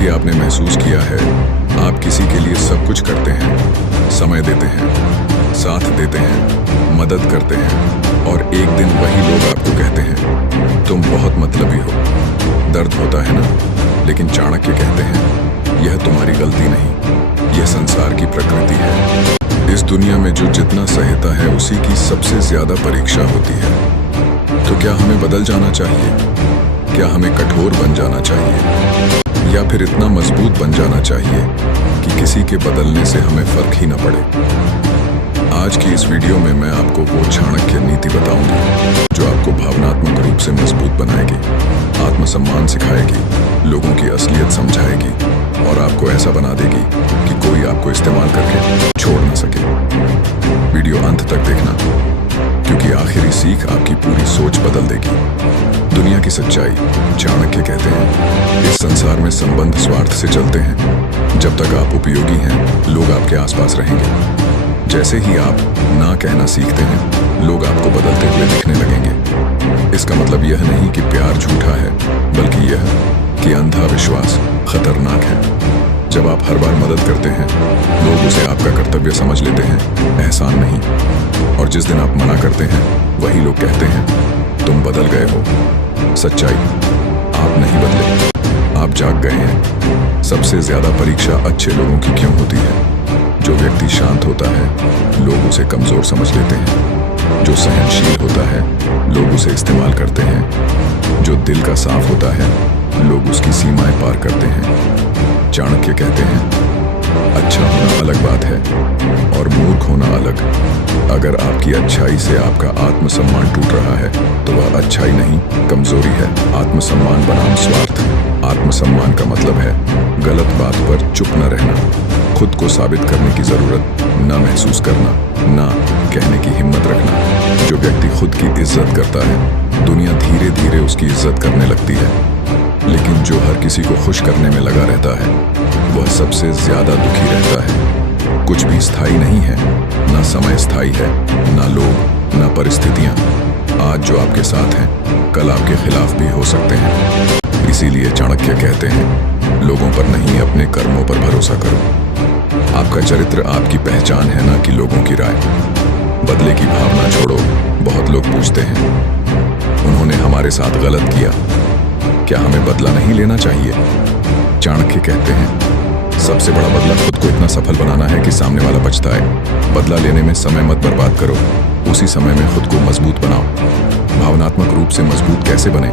कभी आपने महसूस किया है आप किसी के लिए सब कुछ करते हैं, समय देते हैं, साथ देते हैं, मदद करते हैं और एक दिन वही लोग आपको कहते हैं तुम बहुत मतलबी हो। दर्द होता है ना, लेकिन चाणक्य कहते हैं यह तुम्हारी गलती नहीं, यह संसार की प्रकृति है। इस दुनिया में जो जितना सहता है उसी की सबसे ज्यादा परीक्षा होती है। तो क्या हमें बदल जाना चाहिए? क्या हमें कठोर बन जाना चाहिए या फिर इतना मजबूत बन जाना चाहिए कि किसी के बदलने से हमें फर्क ही न पड़े? आज की इस वीडियो में मैं आपको वो चाणक्य नीति बताऊंगी जो आपको भावनात्मक रूप से मजबूत बनाएगी, आत्मसम्मान सिखाएगी, लोगों की असलियत समझाएगी और आपको ऐसा बना देगी कि कोई आपको इस्तेमाल करके छोड़ न सके। वीडियो अंत तक देखना, क्योंकि आखिरी सीख आपकी पूरी सोच बदल देगी। दुनिया की सच्चाई, चाणक्य कहते हैं इस संसार में संबंध स्वार्थ से चलते हैं। जब तक आप उपयोगी हैं लोग आपके आसपास रहेंगे। जैसे ही आप ना कहना सीखते हैं लोग आपको बदलते हुए दिखने लगेंगे। इसका मतलब यह नहीं कि प्यार झूठा है, बल्कि यह कि अंधा विश्वास खतरनाक है। जब आप हर बार मदद करते हैं लोग उसे आपका कर्तव्य समझ लेते हैं, एहसान नहीं। और जिस दिन आप मना करते हैं वही लोग कहते हैं तुम बदल गए हो। सच्चाई, आप नहीं बदले, आप जाग गए हैं। सबसे ज्यादा परीक्षा अच्छे लोगों की क्यों होती है? जो व्यक्ति शांत होता है लोग उसे कमजोर समझ लेते हैं। जो सहनशील होता है लोग उसे इस्तेमाल करते हैं। जो दिल का साफ होता है लोग उसकी सीमाएं पार करते हैं। चाणक्य कहते हैं अच्छा होना अलग बात है और मूर्ख होना अलग। अगर आपकी अच्छाई से आपका आत्मसम्मान टूट रहा है तो वह अच्छाई नहीं, कमजोरी है। आत्मसम्मान बनाम स्वार्थ। आत्मसम्मान का मतलब है गलत बात पर चुप न रहना, खुद को साबित करने की जरूरत ना महसूस करना, ना कहने की हिम्मत रखना। जो व्यक्ति खुद की इज्जत करता है दुनिया धीरे धीरे उसकी इज्जत करने लगती है। लेकिन जो हर किसी को खुश करने में लगा रहता है वह सबसे ज्यादा दुखी रहता है। कुछ भी स्थायी नहीं है, ना समय स्थायी है, ना लोग, ना परिस्थितियां। आज जो आपके साथ हैं कल आपके खिलाफ भी हो सकते हैं। इसीलिए चाणक्य कहते हैं लोगों पर नहीं अपने कर्मों पर भरोसा करो। आपका चरित्र आपकी पहचान है, ना कि लोगों की राय। बदले की भावना छोड़ो। बहुत लोग पूछते हैं उन्होंने हमारे साथ गलत किया, क्या हमें बदला नहीं लेना चाहिए? चाणक्य कहते हैं सबसे बड़ा बदला खुद को इतना सफल बनाना है कि सामने वाला पछताए। बदला लेने में समय मत बर्बाद करो, उसी समय में खुद को मजबूत बनाओ। भावनात्मक रूप से मजबूत कैसे बने?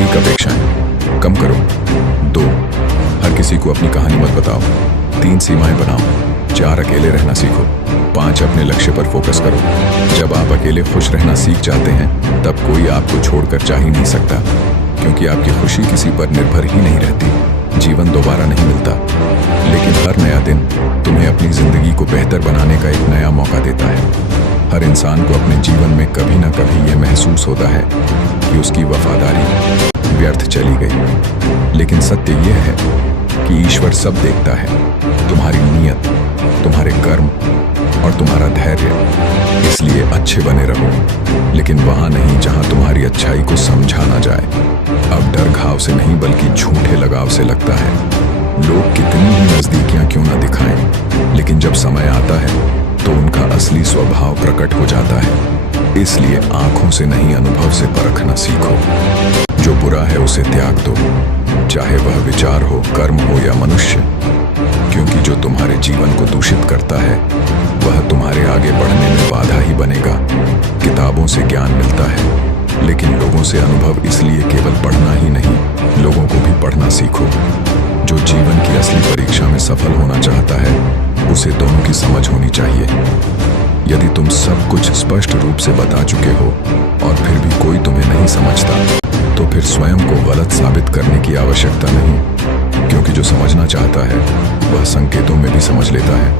1 अपेक्षाएं कम करो। 2 हर किसी को अपनी कहानी मत बताओ। 3 सीमाएं बनाओ। 4 अकेले रहना सीखो। 5 अपने लक्ष्य पर फोकस करो। जब आप अकेले खुश रहना सीख जाते हैं तब कोई आपको छोड़कर जा ही नहीं सकता, क्योंकि आपकी खुशी किसी पर निर्भर ही नहीं रहती। जीवन दोबारा नहीं मिलता, लेकिन हर नया दिन तुम्हें अपनी जिंदगी को बेहतर बनाने का एक नया मौका देता है। हर इंसान को अपने जीवन में कभी ना कभी यह महसूस होता है कि उसकी वफादारी व्यर्थ चली गई। लेकिन सत्य यह है कि ईश्वर सब देखता है, तुम्हारी नीयत, तुम्हारे कर्म और तुम्हारा धैर्य। इसलिए अच्छे बने रहो, लेकिन वहां नहीं जहां तुम्हारी अच्छाई को समझा ना जाए। अब डर घाव से नहीं बल्कि झूठे लगाव से लगता है। लोग कितनी ही नजदीकियां क्यों ना दिखाएं, लेकिन जब समय आता है तो उनका असली स्वभाव प्रकट हो जाता है। इसलिए आंखों से नहीं अनुभव से परखना सीखो। जो बुरा है उसे त्याग दो, चाहे वह विचार हो, कर्म हो या मनुष्य, क्योंकि जो तुम्हारे जीवन को दूषित करता है वह तुम्हारे आगे बढ़ने में बाधा ही बनेगा। किताबों से ज्ञान मिलता है, लेकिन लोगों से अनुभव। इसलिए केवल पढ़ना ही नहीं, लोगों को भी पढ़ना सीखो। जो जीवन की असली परीक्षा में सफल होना चाहता है उसे दोनों की समझ होनी चाहिए। यदि तुम सब कुछ स्पष्ट रूप से बता चुके हो और फिर भी कोई तुम्हें नहीं समझता, तो फिर स्वयं को गलत साबित करने की आवश्यकता नहीं, क्योंकि जो समझना चाहता है वह संकेतों में भी समझ लेता है,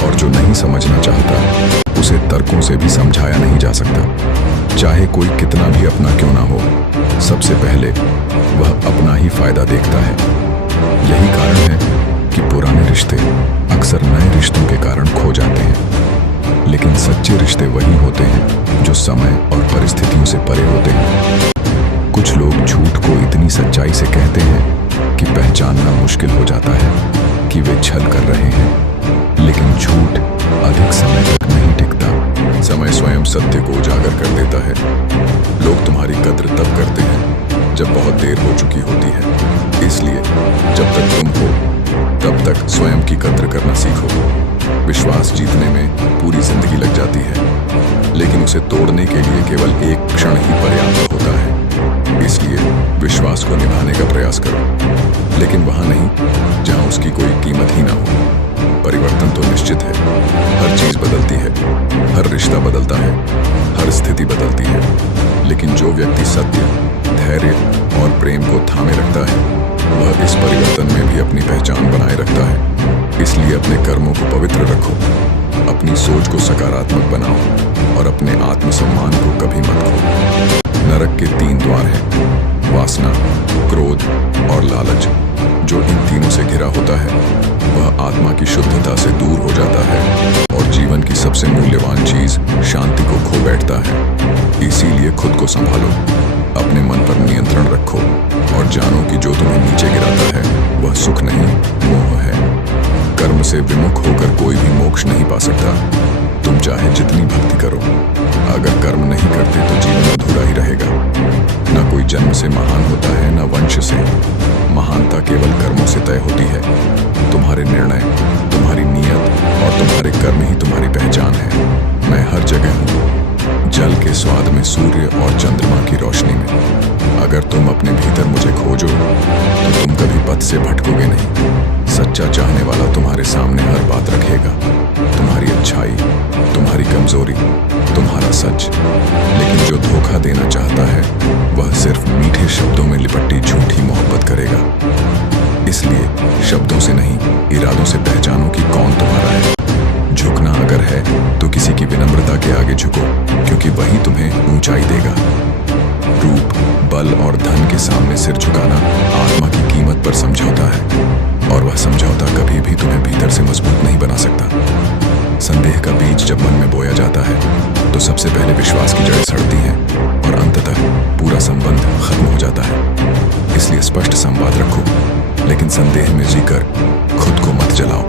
और जो नहीं समझना चाहता उसे तर्कों से भी समझाया नहीं जा सकता। चाहे कोई कितना भी अपना क्यों ना हो, सबसे पहले वह अपना ही फायदा देखता है। यही कारण है कि पुराने रिश्ते अक्सर नए रिश्तों के कारण खो जाते हैं, लेकिन सच्चे रिश्ते वही होते हैं जो समय और परिस्थितियों से परे होते हैं। कुछ लोग झूठ को इतनी सच्चाई से कहते हैं कि पहचानना मुश्किल हो जाता है कि वे छल कर रहे हैं, लेकिन झूठ अधिक समय तक नहीं टिकता। समय स्वयं सत्य को उजागर कर देता है। लोग तुम्हारी कद्र तब करते हैं जब बहुत देर हो चुकी होती है। इसलिए जब तक तुम हो तब तक स्वयं की कद्र करना सीखो। विश्वास जीतने में पूरी जिंदगी लग जाती है, लेकिन उसे तोड़ने के लिए केवल एक क्षण ही पर्याप्त होता है। इसलिए विश्वास को निभाने का प्रयास करो, लेकिन वहां नहीं जहां उसकी कोई कीमत ही ना हो। परिवर्तन तो निश्चित है, हर चीज बदलती है, हर रिश्ता बदलता है, हर स्थिति बदलती है, लेकिन जो व्यक्ति सत्य, धैर्य और प्रेम को थामे रखता है वह इस परिवर्तन में भी अपनी पहचान बनाए रखता है। इसलिए अपने कर्मों को पवित्र रखो, अपनी सोच को सकारात्मक बनाओ और अपने आत्मसम्मान को कभी मत खो। नरक के 3 द्वार हैं, वासना, क्रोध और लालच। जो इन तीनों से घिरा होता है वह आत्मा की शुद्धता से दूर हो जाता है और जीवन की सबसे मूल्यवान चीज शांति को खो बैठता है। इसीलिए खुद को संभालो, अपने मन पर नियंत्रण रखो और जानो कि जो तुम्हें नीचे गिराता है वह सुख नहीं, मोह है। कर्म से विमुख होकर कोई भी मोक्ष नहीं पा सकता। तुम चाहे जितनी भक्ति करो, अगर कर्म नहीं करते तो जीवन अधूरा ही रहेगा। न कोई जन्म से महान होता है, न वंश से। महानता केवल कर्मों से तय होती है। तुम्हारे निर्णय, तुम्हारी नीयत और तुम्हारे कर्म ही तुम्हारी पहचान है। मैं हर जगह हूँ, जल के स्वाद में, सूर्य और चंद्रमा की रोशनी में। अगर तुम अपने भीतर मुझे खोजो तो तुम कभी पथ से भटकोगे नहीं। सच्चा चाहने वाला तुम्हारे सामने हर बात रखेगा, तुम्हारी अच्छाई, तुम्हारी कमजोरी, तुम्हारा सच। लेकिन जो धोखा देना चाहता है वह सिर्फ मीठे शब्दों में लिपटी झूठी मोहब्बत करेगा। इसलिए शब्दों से नहीं, इरादों से पहचानो कि कौन तुम्हारा है। झुकना अगर है तो किसी की विनम्रता के आगे झुको, क्योंकि वही तुम्हें ऊंचाई देगा। रूप, बल और धन के सामने सिर झुकाना आत्मा की कीमत पर समझौता है, और वह समझौता कभी भी तुम्हें भीतर से मजबूत नहीं बना सकता। संदेह का बीज जब मन में बोया जाता है तो सबसे पहले विश्वास की जड़ें सड़ती हैं और अंततः पूरा संबंध खत्म हो जाता है। इसलिए स्पष्ट संवाद रखो, लेकिन संदेह में जीकर खुद को मत जलाओ।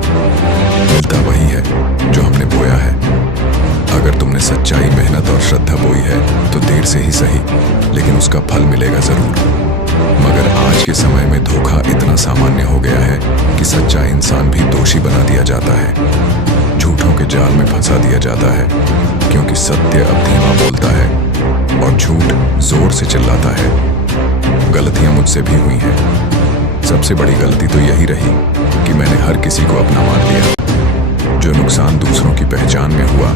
मिलता वही है जो हमने बोया है। अगर तुमने सच्चाई, मेहनत और श्रद्धा बोई है तो देर से ही सही, लेकिन उसका फल मिलेगा जरूर। मगर आज के समय में धोखा इतना सामान्य हो गया है कि सच्चा इंसान भी दोषी बना दिया जाता है, झूठों के जाल में फंसा दिया जाता है, क्योंकि सत्य अब धीमा बोलता है और झूठ जोर से चिल्लाता है। गलतियां मुझसे भी हुई हैं। सबसे बड़ी गलती तो यही रही कि मैंने हर किसी को अपना मान लिया। जो नुकसान दूसरों की पहचान में हुआ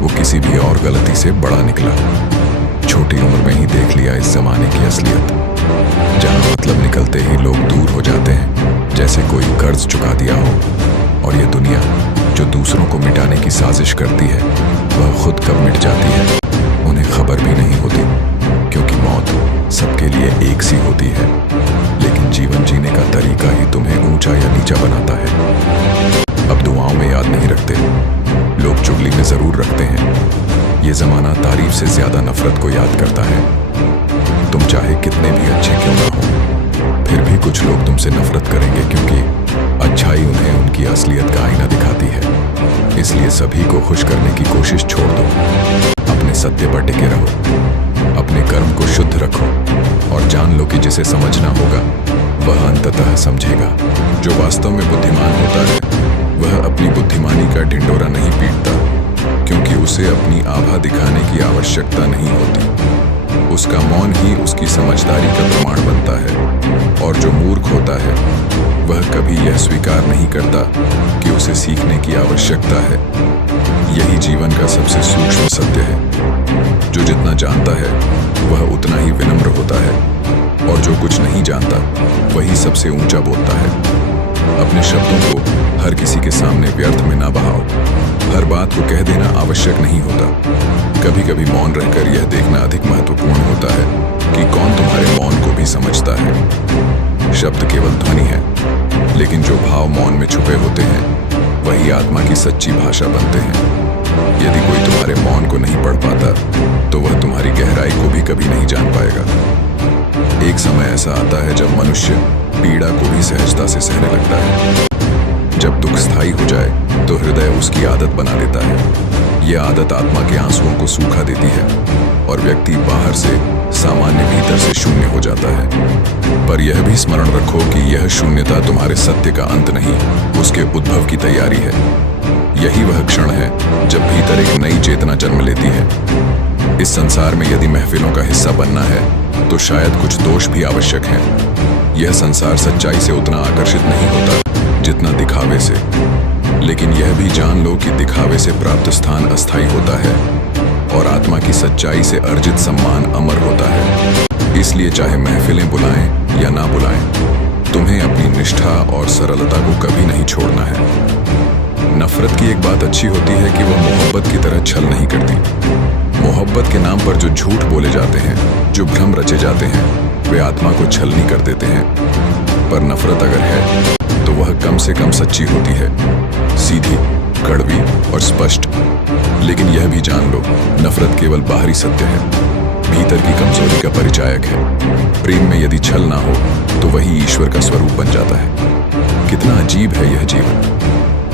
वो किसी भी और गलती से बड़ा निकला। छोटी उम्र में ही देख लिया इस जमाने की असलियत, जहां मतलब निकलते ही लोग दूर हो जाते हैं, जैसे कोई कर्ज चुका दिया हो। और ये दुनिया जो दूसरों को मिटाने की साजिश करती है वह खुद कब मिट जाती है उन्हें खबर भी नहीं होती, क्योंकि मौत सबके लिए एक सी होती है, लेकिन जीवन जीने का तरीका ही तुम्हें ऊंचा या नीचा बनाता है। अब दुआओं में याद नहीं रखते, लोग चुगली में जरूर रखते हैं। ये जमाना तारीफ से ज्यादा नफरत को याद करता है। तुम चाहे कितने भी अच्छे क्यों ना हो, फिर भी कुछ लोग तुमसे नफरत करेंगे, क्योंकि अच्छाई उन्हें उनकी असलियत का आईना दिखाती है। इसलिए सभी को खुश करने की कोशिश छोड़ दो, अपने सत्य पर टिके रहो, अपने कर्म को शुद्ध रखो और जान लो कि जिसे समझना होगा वह अंततः समझेगा। जो वास्तव में बुद्धिमान होता है वह अपनी बुद्धिमानी का ढिंढोरा नहीं पीटता, क्योंकि उसे अपनी आभा दिखाने की आवश्यकता नहीं होती। उसका मौन ही उसकी समझदारी का प्रमाण बनता है। और जो मूर्ख होता है वह कभी यह स्वीकार नहीं करता कि उसे सीखने की आवश्यकता है। यही जीवन का सबसे सूक्ष्म सत्य है। जो जितना जानता है वह उतना ही विनम्र होता है, और जो कुछ नहीं जानता वही सबसे ऊंचा बोलता है। अपने शब्दों को हर किसी के सामने व्यर्थ में ना बहाओ। हर बात को कह देना आवश्यक नहीं होता। कभी कभी मौन रहकर यह देखना अधिक महत्वपूर्ण होता है कि कौन तुम्हारे मौन को भी समझता है। शब्द केवल ध्वनि है, लेकिन जो भाव मौन में छुपे होते हैं वही आत्मा की सच्ची भाषा बनते हैं। यदि कोई तुम्हारे मौन को नहीं पढ़ पाता तो वह तुम्हारी गहराई को भी कभी नहीं जान पाएगा। एक समय ऐसा आता है जब मनुष्य पीड़ा को भी सहजता से सहने लगता है। जब दुख स्थायी हो जाए तो हृदय उसकी आदत बना लेता है। यह आदत आत्मा के आंसुओं को सूखा देती है और व्यक्ति बाहर से सामान्य भीतर से शून्य हो जाता है। पर यह भी स्मरण रखो कि यह शून्यता तुम्हारे सत्य का अंत नहीं, उसके उद्भव की तैयारी है। यही वह क्षण है जब भीतर एक नई चेतना जन्म लेती है। इस संसार में यदि महफिलों का हिस्सा बनना है तो शायद कुछ दोष भी आवश्यक हैं। यह संसार सच्चाई से उतना आकर्षित नहीं होता जितना दिखावे से, लेकिन यह भी जान लो कि दिखावे से प्राप्त स्थान अस्थायी होता है और आत्मा की सच्चाई से अर्जित सम्मान अमर होता है। इसलिए चाहे महफिलें बुलाएं या ना बुलाएं, तुम्हें अपनी निष्ठा और सरलता को कभी नहीं छोड़ना है। नफरत की एक बात अच्छी होती है कि वह मोहब्बत की तरह छल नहीं करती। मोहब्बत के नाम पर जो झूठ बोले जाते हैं, जो भ्रम रचे जाते हैं, वे आत्मा को छलनी कर देते हैं। पर नफरत अगर है तो वह कम से कम सच्ची होती है, सीधी, कड़वी और स्पष्ट। लेकिन यह भी जान लो, नफरत केवल बाहरी सत्य है, भीतर की कमजोरी का परिचायक है। प्रेम में यदि छल ना हो तो वही ईश्वर का स्वरूप बन जाता है। कितना अजीब है यह जीवन।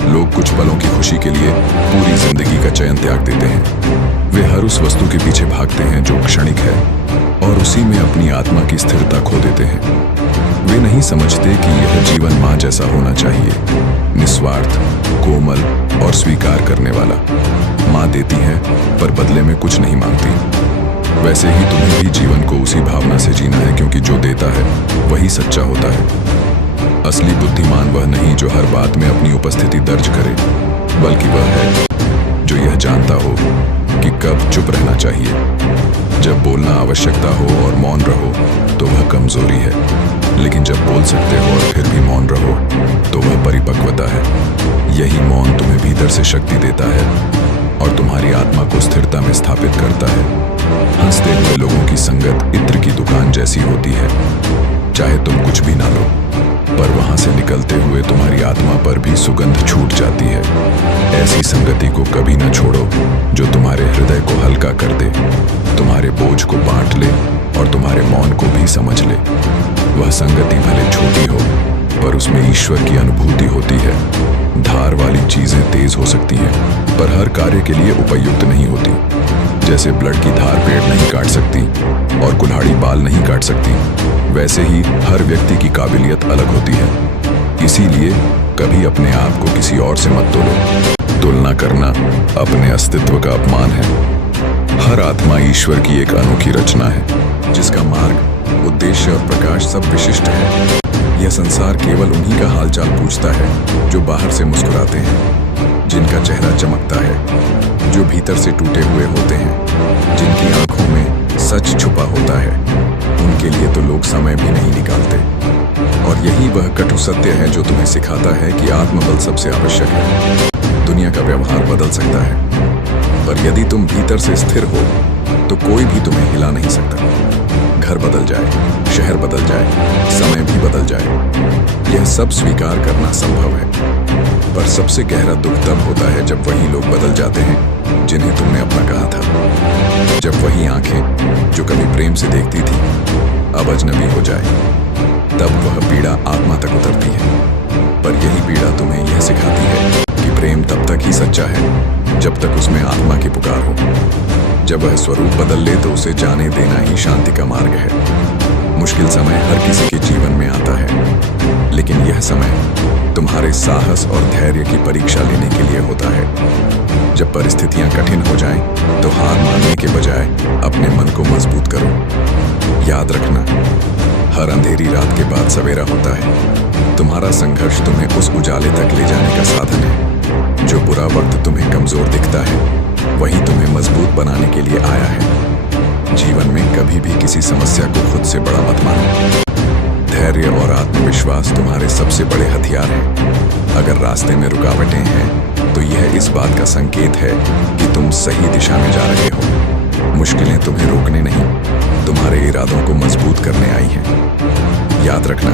लोग कुछ पलों की खुशी के लिए पूरी जिंदगी का चयन त्याग देते हैं। वे हर उस वस्तु के पीछे भागते हैं जो क्षणिक है और उसी में अपनी आत्मा की स्थिरता खो देते हैं। वे नहीं समझते कि यह जीवन माँ जैसा होना चाहिए, निस्वार्थ, कोमल और स्वीकार करने वाला। माँ देती है पर बदले में कुछ नहीं मांगती। वैसे ही तुम्हें भी जीवन को उसी भावना से जीना है, क्योंकि जो देता है वही सच्चा होता है। असली बुद्धिमान वह नहीं जो हर बात में अपनी उपस्थिति दर्ज करे, बल्कि वह है जो यह जानता हो कि कब चुप रहना चाहिए। जब बोलना आवश्यकता हो और मौन रहो तो वह कमजोरी है, लेकिन जब बोल सकते हो और फिर भी मौन रहो तो वह परिपक्वता है। यही मौन तुम्हें भीतर से शक्ति देता है और तुम्हारी आत्मा को स्थिरता में स्थापित करता है। हंसते हुए लोगों की संगत इत्र की दुकान जैसी होती है। चाहे तुम कुछ भी ना लो, पर वहां से निकलते हुए तुम्हारी आत्मा पर भी सुगंध छूट जाती है। ऐसी संगति को कभी ना छोड़ो जो तुम्हारे हृदय को हल्का कर दे, तुम्हारे बोझ को बांट ले और तुम्हारे मौन को भी समझ ले। वह संगति भले छोटी हो पर उसमें ईश्वर की अनुभूति होती है। धार वाली चीजें तेज हो सकती हैं पर हर कार्य के लिए उपयुक्त नहीं होती। जैसे ब्लड की धार पेड़ नहीं काट सकती और कुल्हाड़ी बाल नहीं काट सकती, वैसे ही हर व्यक्ति की काबिलियत अलग होती है। इसीलिए कभी अपने आप को किसी और से मत तोलो। तुलना करना अपने अस्तित्व का अपमान है। हर आत्मा ईश्वर की एक अनोखी रचना है, जिसका मार्ग, उद्देश्य और प्रकाश सब विशिष्ट है। यह संसार केवल उन्हीं का हालचाल पूछता है जो बाहर से मुस्कुराते हैं, जिनका चेहरा चमकता है, जो भीतर से टूटे हुए होते हैं, जिनकी आंखों में सच छुपा होता है। उनके लिए तो लोग समय भी नहीं निकालते। और यही वह कटु सत्य है जो तुम्हें सिखाता है कि आत्मबल सबसे आवश्यक है। दुनिया का व्यवहार बदल सकता है, पर यदि तुम भीतर से स्थिर हो तो कोई भी तुम्हें हिला नहीं सकता। घर बदल जाए, शहर बदल जाए, समय भी बदल जाए, यह सब स्वीकार करना संभव है। पर सबसे गहरा दुख तब होता है जब वही लोग बदल जाते हैं जिन्हें तुमने अपना कहा था। जब वही आंखें जो कभी प्रेम से देखती थी अब अजनबी हो जाए, तब वह पीड़ा आत्मा तक उतरती है। पर यही पीड़ा तुम्हें यह सिखाती है कि प्रेम तब तक ही सच्चा है जब तक उसमें आत्मा की पुकार हो। जब वह स्वरूप बदल ले तो उसे जाने देना ही शांति का मार्ग है। मुश्किल समय हर किसी के जीवन में आता है, लेकिन यह समय तुम्हारे साहस और धैर्य की परीक्षा लेने के लिए होता है। जब परिस्थितियां कठिन हो जाएं, तो हार मानने के बजाय अपने मन को मजबूत करो। याद रखना, हर अंधेरी रात के बाद सवेरा होता है। तुम्हारा संघर्ष तुम्हें उस उजाले तक ले जाने का साधन है। जो बुरा वक्त तुम्हें कमजोर दिखता है वही तुम्हें मजबूत बनाने के लिए आया है। जीवन में कभी भी किसी समस्या को खुद से बड़ा मत मानो। धैर्य और आत्मविश्वास तुम्हारे सबसे बड़े हथियार हैं। अगर रास्ते में रुकावटें हैं तो यह इस बात का संकेत है कि तुम सही दिशा में जा रहे हो। मुश्किलें तुम्हें रोकने नहीं, तुम्हारे इरादों को मजबूत करने आई हैं। याद रखना,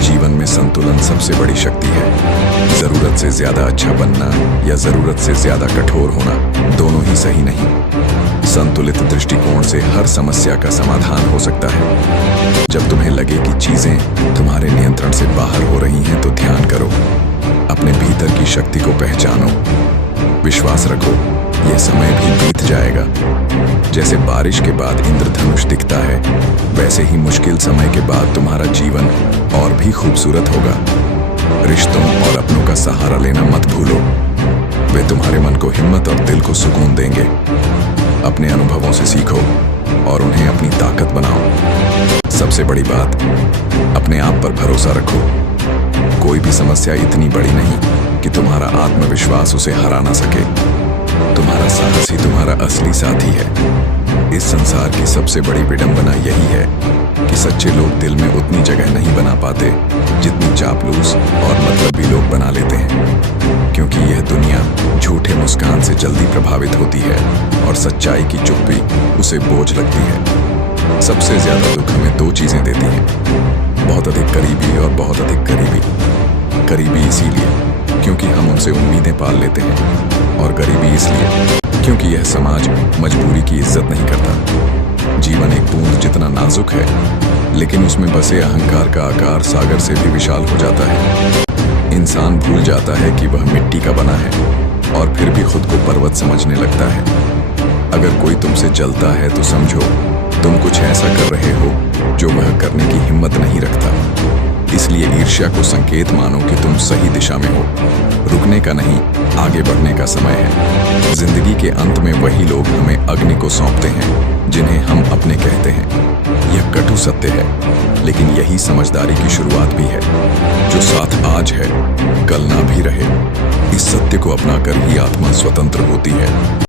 जीवन में संतुलन सबसे बड़ी शक्ति है। जरूरत से ज्यादा अच्छा बनना या जरूरत से ज्यादा कठोर होना, दोनों ही सही नहीं। संतुलित दृष्टिकोण से हर समस्या का समाधान हो सकता है। जब तुम्हें लगे कि चीजें तुम्हारे नियंत्रण से बाहर हो रही हैं, तो ध्यान करो, अपने भीतर की शक्ति को पहचानो, विश्वास रखो, यह समय भी बीत जाएगा। जैसे बारिश के बाद इंद्रधनुष दिखता है, वैसे ही मुश्किल समय के बाद तुम्हारा जीवन और भी खूबसूरत होगा। रिश्तों और अपनों का सहारा लेना मत भूलो, वे तुम्हारे मन को हिम्मत और दिल को सुकून देंगे। अपने अनुभवों से सीखो और उन्हें अपनी ताकत बनाओ। सबसे बड़ी बात, अपने आप पर भरोसा रखो। कोई भी समस्या इतनी बड़ी नहीं कि तुम्हारा आत्मविश्वास उसे हरा ना सके। तुम्हारा साहस ही तुम्हारा असली साथी है। इस संसार की सबसे बड़ी विडंबना यही है कि सच्चे लोग दिल में उतनी जगह नहीं बना पाते जितनी चापलूस और मतलबी लोग बना लेते हैं। क्योंकि यह दुनिया झूठे मुस्कान से जल्दी प्रभावित होती है और सच्चाई की चुप्पी उसे बोझ लगती है। सबसे ज्यादा दुख हमें दो चीजें देती हैं, बहुत अधिक करीबी और बहुत अधिक गरीबी। करीबी इसीलिए क्योंकि हम उनसे उम्मीदें पाल लेते हैं, और गरीबी इसलिए क्योंकि यह समाज मजबूरी की इज्जत नहीं करता। जीवन एक बूंद जितना नाजुक है, लेकिन उसमें बसे अहंकार का आकार सागर से भी विशाल हो जाता है। इंसान भूल जाता है कि वह मिट्टी का बना है और फिर भी खुद को पर्वत समझने लगता है। अगर कोई तुमसे जलता है तो समझो तुम कुछ ऐसा कर रहे हो जो वह करने की हिम्मत नहीं रखता। इसलिए ईर्ष्या को संकेत मानो कि तुम सही दिशा में हो। रुकने का नहीं, आगे बढ़ने का समय है। जिंदगी के अंत में वही लोग हमें अग्नि को सौंपते हैं जिन्हें हम अपने कहते हैं। यह कटु सत्य है, लेकिन यही समझदारी की शुरुआत भी है। जो साथ आज है, कल ना भी रहे। इस सत्य को अपनाकर ही आत्मा स्वतंत्र होती है।